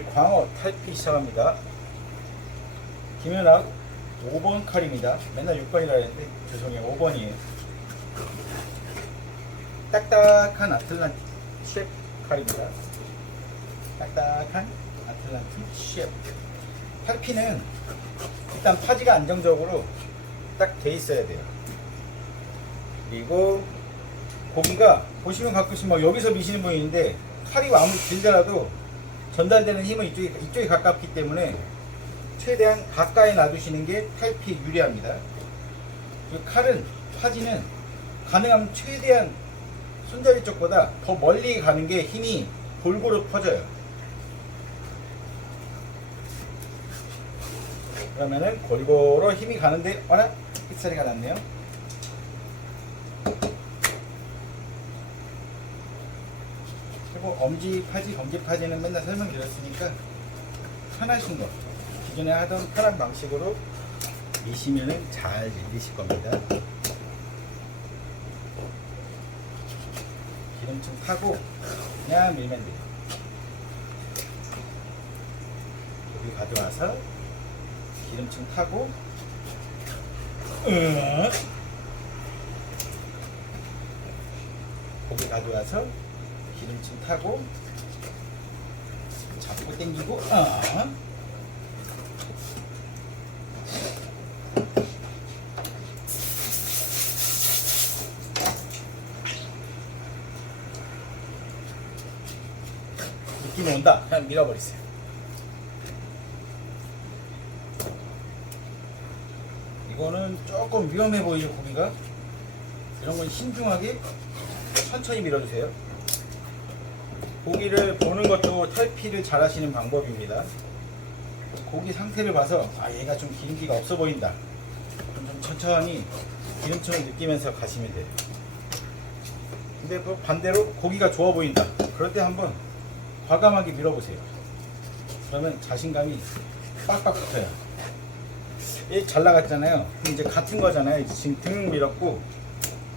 광어 탈피 시작합니다. 김연학 5번 칼입니다. 맨날 6번이라 했는데 죄송해요. 5번이에요. 딱딱한 아틀란틱 셰프 칼입니다. 딱딱한 아틀란틱 셰프. 탈피는 일단 파지가 안정적으로 딱 돼 있어야 돼요. 그리고 고기가 보시면 가끔씩 막 여기서 미시는 분이 있는데 칼이 아무리 길더라도 전달되는 힘은 이쪽에, 이쪽에 가깝기 때문에 최대한 가까이 놔두시는 게 탈피 유리합니다. 그 칼은 파지는 가능하면 최대한 손잡이 쪽보다 더 멀리 가는 게 힘이 골고루 퍼져요. 그러면은 골고루 힘이 가는데 어라 삑사리가 났네요. 그리고 엄지 파지, 검지 파지는 맨날 설명드렸으니까 편하신 거 기존에 하던 편한 방식으로 미시면은 잘 밀리실 겁니다. 기름층 타고 그냥 밀면 돼요. 여기 가져와서 기름층 타고 으 고기 가져와서 기름층 타고 잡고 당기고. 어. 느낌이 온다. 그냥 밀어버리세요. 이거는 조금 위험해 보이죠 고기가 이런 건 신중하게 천천히 밀어주세요 고기를 보는 것도 탈피를 잘 하시는 방법입니다. 고기 상태를 봐서 아 얘가 좀 기름기가 없어 보인다. 좀 천천히 기름층을 느끼면서 가시면 돼요. 근데 또 반대로 고기가 좋아 보인다. 그럴 때 한번 과감하게 밀어보세요. 그러면 자신감이 빡빡 붙어요. 얘잘 나갔잖아요. 이제 같은 거잖아요. 지금 등 밀었고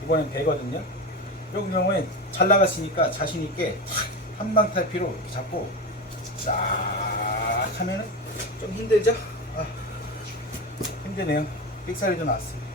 이번엔 배거든요. 이런 경우에 잘 나갔으니까 자신 있게 탁 한방 탈피로 이렇게 잡고 싹 하면은 좀 힘들죠? 아, 힘드네요. 삑사리도 났어요.